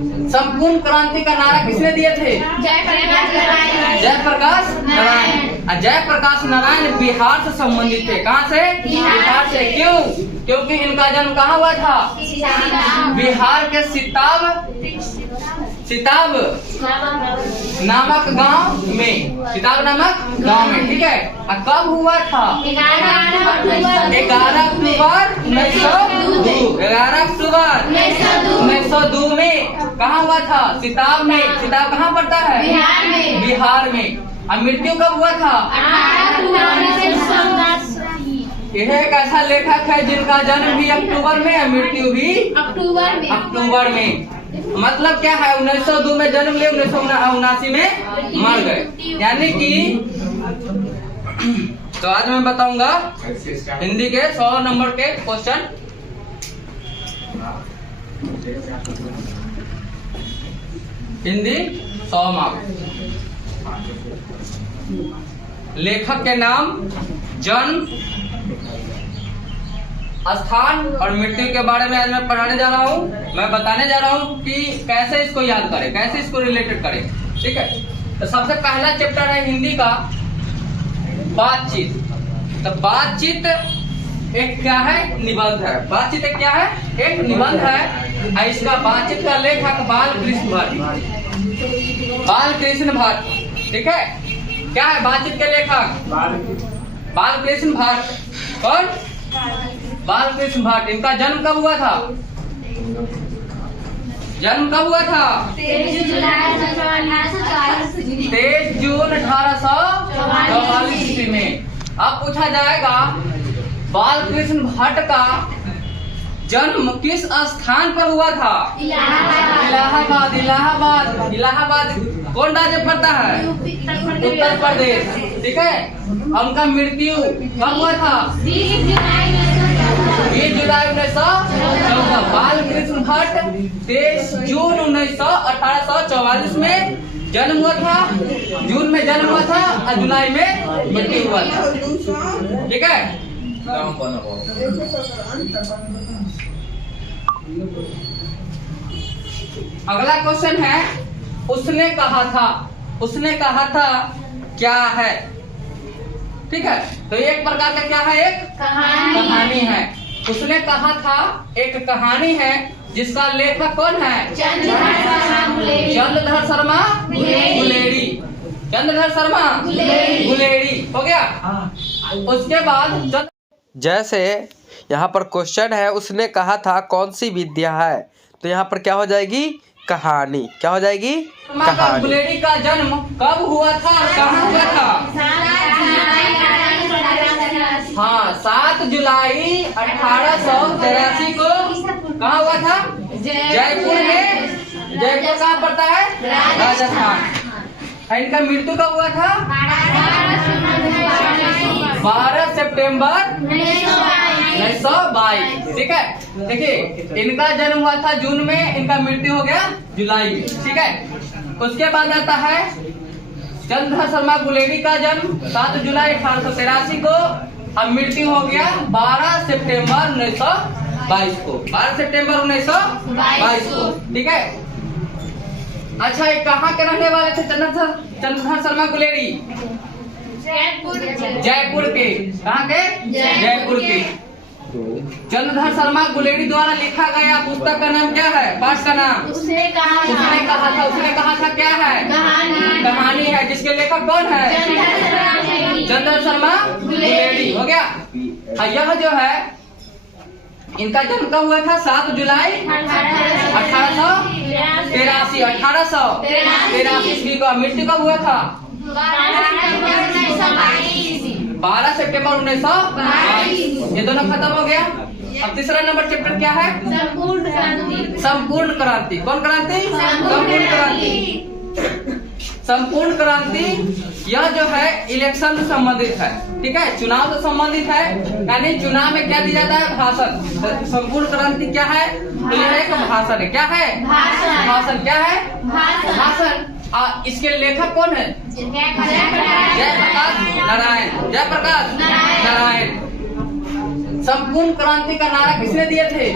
संपूर्ण क्रांति का नारा किसने दिए थे? जयप्रकाश नारायण। जयप्रकाश नारायण बिहार से संबंधित थे। कहाँ से? बिहार से। क्यों? क्योंकि इनका जन्म कहाँ हुआ था? बिहार के सिताब नामक गांव में, सिताब नामक गांव में। ठीक है। और कब हुआ था? 11 अक्टूबर 1902 में। कहाँ हुआ था? सिताब में। सिताब कहाँ पड़ता है? बिहार में। और मृत्यु कब हुआ था? यह एक ऐसा लेखक है जिनका जन्म भी अक्टूबर में है, मृत्यु भी अक्टूबर में। मतलब क्या है? 1902 में जन्म लिए, 1979 में मर गए। यानी कि तो आज मैं बताऊंगा हिंदी के 100 नंबर के क्वेश्चन। हिंदी 100 मार्क्स। लेखक के नाम, जन्म, स्थान और मृत्यु के बारे में आज मैं पढ़ाने जा रहा हूँ। मैं बताने जा रहा हूँ कि कैसे इसको याद करें, कैसे इसको रिलेटेड करें। ठीक है। तो सबसे पहला चैप्टर है हिंदी का बातचीत। तो बातचीत एक क्या है? निबंध है। बातचीत एक क्या है? एक निबंध है। इसका बातचीत का लेखक बालकृष्ण भट्ट। ठीक है। क्या है बातचीत के लेखक? बालकृष्ण भट्ट। कौन? बालकृष्ण भट्ट। इनका जन्म कब हुआ था? जन्म कब हुआ था? 23 जून 1844 ईस्वी में। अब पूछा जाएगा बालकृष्ण भट्ट का जन्म किस स्थान पर हुआ था? इलाहाबाद कौन राज्य पड़ता है? उत्तर प्रदेश। ठीक है। उनका मृत्यु कब हुआ था? 20 जुलाई 1914। बालकृष्ण भट्ट 23 जून 1844 में जन्म हुआ था। जून में जन्म हुआ था और जुलाई में मृत्यु हुआ था। ठीक है। अगला क्वेश्चन है उसने कहा था। उसने कहा था क्या है? ठीक है। तो एक प्रकार का क्या है? एक कहानी है। उसने कहा था एक कहानी है जिसका लेखक कौन है? चंद्रधर शर्मा गुलेरी। हो गया। उसके बाद जैसे यहाँ पर क्वेश्चन है उसने कहा था कौन सी विद्या है, तो यहाँ पर क्या हो जाएगी? कहानी। क्या हो जाएगी? कहानी। गुलेरी का जन्म कब हुआ था? कहाँ हुआ था? हाँ, 7 जुलाई 1883 को। कहाँ हुआ था? जयपुर में। जयपुर कहाँ पड़ता है? राजस्थान। इनका मृत्यु कब हुआ था? 12 सितंबर 1922। ठीक है। देखिए इनका जन्म हुआ था जून में, इनका मृत्यु हो गया जुलाई में। ठीक है। उसके बाद आता है चंद्रधर शर्मा गुलेरी का जन्म 7 जुलाई 1883 को, अब मृत्यु हो गया 12 सितंबर 1922 को। 12 सितंबर 1922 को। ठीक है। अच्छा, ये कहाँ के रहने वाले थे चंद्रधर शर्मा गुलेरी? जयपुर के। कहाँ के? जयपुर के। चंद्रधर शर्मा गुलेरी द्वारा लिखा गया पुस्तक का नाम क्या है? पाठ का नाम? उसने कहा था क्या है? कहानी है। जिसके लेखक कौन है? चंद्रधर शर्मा गुलेरी। हो गया। यह जो है इनका जन्म कब हुआ था? 7 जुलाई 1883 ईस्वी को। मृत्यु कब हुआ था? 12 सितंबर 1922। ये दोनों खत्म हो गया। अब तीसरा नंबर चैप्टर क्या है? संपूर्ण क्रांति। कौन क्रांति? संपूर्ण क्रांति। संपूर्ण क्रांति यह जो है इलेक्शन से संबंधित है। ठीक है। चुनाव से संबंधित है। यानी चुनाव में क्या दिया जाता है? भाषण। संपूर्ण क्रांति क्या है? तो यह एक भाषण है। क्या है? भाषण। क्या है? भाषण। इसके लेखक कौन है? जयप्रकाश नारायण। संपूर्ण क्रांति का नारा किसने दिए थे?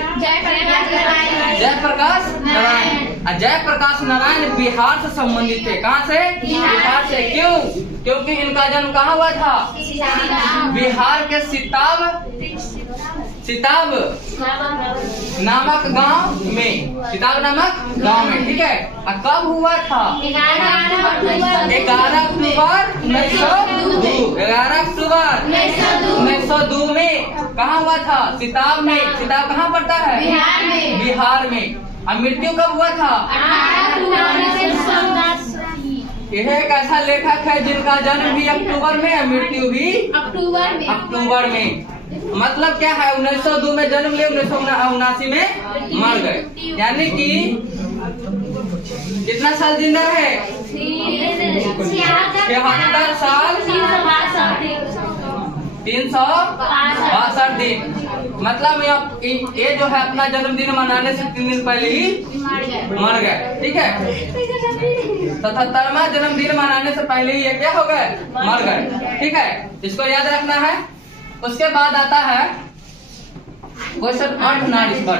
जयप्रकाश नारायण। जयप्रकाश नारायण बिहार से संबंधित थे। कहाँ से? बिहार से। क्यों? क्योंकि इनका जन्म कहाँ हुआ था? बिहार के सिताब नामक गांव में, सिताब नामक गांव में। ठीक है। और कब हुआ था? 11 अक्टूबर 1902। 11 अक्टूबर 1902 में कहाँ हुआ था? सिताब में। सिताब कहाँ पड़ता है? बिहार में। और मृत्यु कब हुआ था? यह एक ऐसा लेखक है जिनका जन्म भी अक्टूबर में और मृत्यु भी अक्टूबर में। मतलब क्या है? 1902 में जन्म लिए, 1979 में मर गए। यानी कि कितना साल जिंदा है? 73 साल 362 दिन। मतलब ये जो है अपना जन्मदिन मनाने से 3 दिन पहले ही मर गए। ठीक है। 77वां जन्मदिन मनाने से पहले ही ये क्या हो गए? मर गए। ठीक है। इसको याद रखना है। उसके बाद आता है क्वेश्चन अर्धनारीश्वर।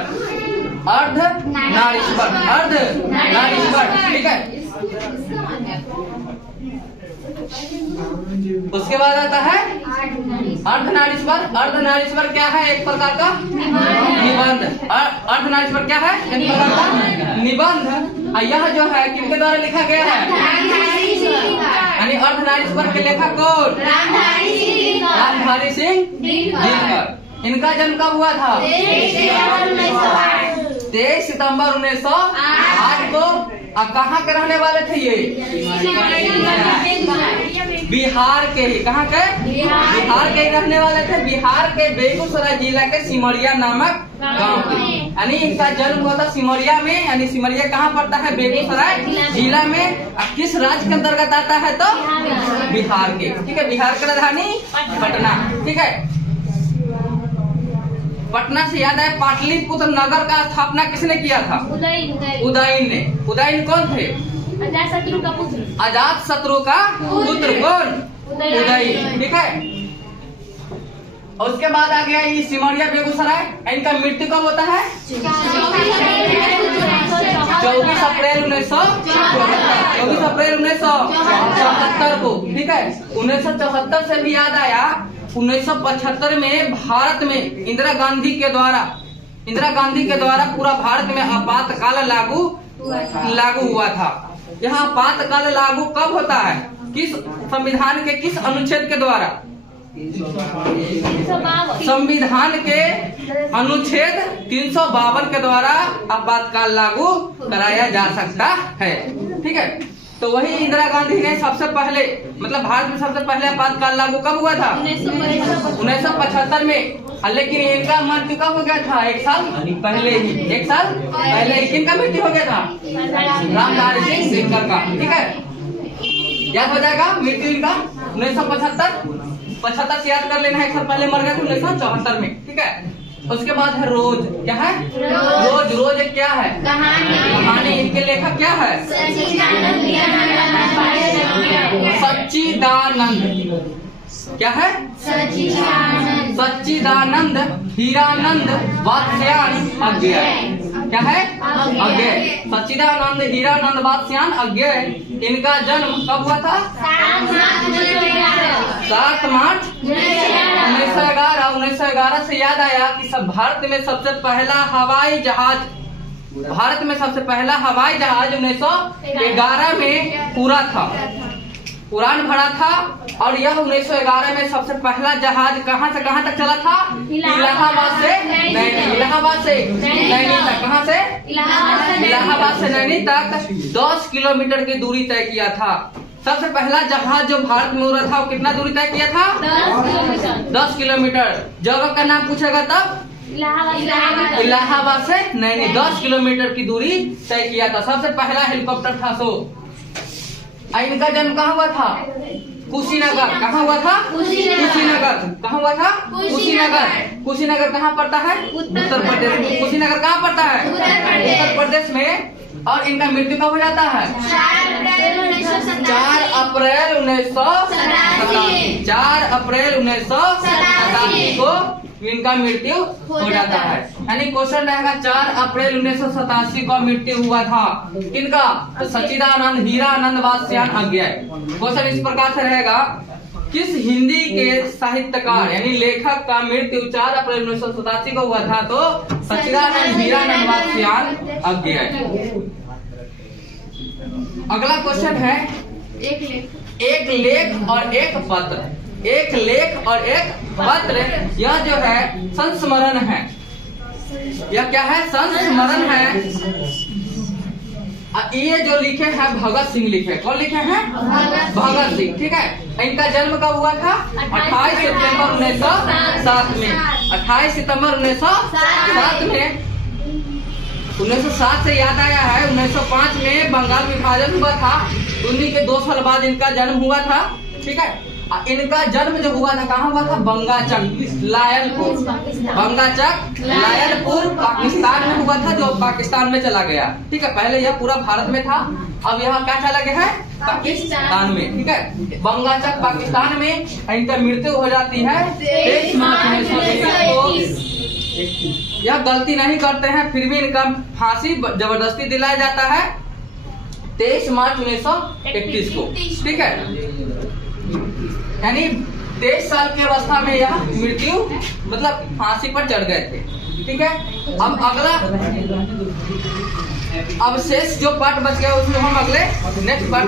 ठीक है। उसके बाद आता है अर्धनारीश्वर। अर्धनारीश्वर क्या है? एक प्रकार का निबंध। अर्धनारीश्वर क्या है? एक प्रकार का निबंध। यह जो है किनके द्वारा लिखा गया है? यानी अर्धनारीश्वर के लेखक कौन? रामधारी सिंह दिनकर। इनका जन्म कब हुआ था? 23 सितंबर 1908 को। कहाँ के रहने वाले थे ये? बिहार के ही। कहाँ के? बिहार के ही रहने वाले थे। बिहार के बेगूसराय जिला के सिमरिया नामक गांव के। यानी इनका जन्म हुआ था सिमरिया में। यानी सिमरिया कहाँ पड़ता है? बेगूसराय जिला में। किस राज्य के अंतर्गत आता है? तो बिहार के। ठीक है। बिहार की राजधानी पटना। ठीक है। पटना से याद है, पाटलिपुत्र नगर का स्थापना किसने किया था? उदयन ने। उदयन कौन थे? अजातशत्रु का पुत्र। अजातशत्रु का पुत्र कौन? उदयन। ठीक है। और उसके बाद आ गया ये सिमरिया बेगूसराय। इनका मृत्यु कब होता है? 24 अप्रैल 1974 को। ठीक है। 1974 से भी याद आया, 1975 में भारत में इंदिरा गांधी के द्वारा पूरा भारत में आपातकाल लागू हुआ था। यह आपातकाल लागू कब होता है? किस संविधान के किस अनुच्छेद के द्वारा? संविधान के अनुच्छेद 352 के द्वारा आपातकाल लागू कराया जा सकता है। ठीक है। तो वही इंदिरा गांधी ने सबसे पहले, मतलब भारत में सबसे पहले आपातकाल लागू कब हुआ था? 1975 में। लेकिन इनका मृत्यु कब हो गया था? 1 साल पहले ही। 1 साल पहले ही किनका मृत्यु हो गया था? रामधारी सिंह दिनकर का। ठीक है। याद हो जाएगा मृत्यु इनका 1975 से याद कर लेना है। 1 साल पहले मर गए थे 1974 में। ठीक है। उसके बाद है रोज। क्या है? रोज एक क्या है? कहानी। इनके लेखक क्या है? सच्चिदानंद। क्या है? सच्चिदानंद हीरानंद वात्स्यायन अज्ञेय। क्या है? अज्ञेय। सच्चिदानंद हीरानंद वात्स्यायन अज्ञेय। इनका जन्म कब हुआ था? 7 मार्च 1911। 1911 से याद आया कि सब भारत में सबसे पहला हवाई जहाज 1911 में उड़ान भरा था। और यह 1911 में सबसे पहला जहाज कहां से कहां तक चला था? इलाहाबाद से नैनी तक। कहां से? इलाहाबाद से नैनी तक 10 किलोमीटर की दूरी तय किया था। सबसे पहला जहाज जो भारत में उड़ा था वो कितना दूरी तय किया था? 10 किलोमीटर। जगह का नाम पूछेगा तब इलाहाबाद से नैनी 10 किलोमीटर की दूरी तय किया था। सबसे पहला हेलीकॉप्टर था। इनका जन्म कहाँ हुआ था? कुशीनगर। कहाँ हुआ था? कुशीनगर। कहाँ हुआ था? कुशीनगर कहाँ पड़ता है? उत्तर प्रदेश। कुशीनगर कहाँ पड़ता है? उत्तर प्रदेश में। और इनका मृत्यु कब हो जाता है? 4 अप्रैल 1987 को इनका मृत्यु हो जाता है। यानी क्वेश्चन रहेगा 4 अप्रैल 1987 को मृत्यु हुआ था किनका? तो सच्चिदानंद हीरानंद वात्स्यायन अज्ञेय। क्वेश्चन इस प्रकार से रहेगा, किस हिंदी के साहित्यकार यानी लेखक का मृत्यु 4 अप्रैल 1987 को हुआ था? तो सच्चिदानंद हीरानंद वात्स्यायन अज्ञेय। अगला क्वेश्चन है, एक लेख और एक पत्र। एक लेख और एक पत्र, यह जो है संस्मरण है। यह क्या है? संस्मरण है। ये जो लिखे हैं भगत सिंह लिखे। कौन लिखे हैं? भगत सिंह। ठीक है। इनका जन्म कब हुआ था? 28 सितंबर 1907 में। 28 सितंबर 1907 में। 1907 से याद आया है, 1905 में बंगाल विभाजन हुआ था। उन्हीं के 2 साल बाद इनका जन्म हुआ था। ठीक है। इनका जन्म जो हुआ था कहाँ हुआ था? बंगाचक लायलपुर। बंगाचक लायलपुर पाकिस्तान में हुआ था, जो पाकिस्तान में चला गया। ठीक है। पहले यह पूरा भारत में था, अब यहाँ क्या चला गया है? पाकिस्तान में। ठीक है। बंगाचक पाकिस्तान में इनका मृत्यु हो जाती है 23 मार्च 1921 को। यह गलती नहीं करते हैं, फिर भी इनका फांसी जबरदस्ती दिलाया जाता है 23 मार्च 1931 को। ठीक है। यानी 23 साल की अवस्था में यह मृत्यु मतलब फांसी पर चढ़ गए थे। ठीक है। अब अगला अब शेष जो पार्ट बच गया उसमें हम अगले नेक्स्ट पार्ट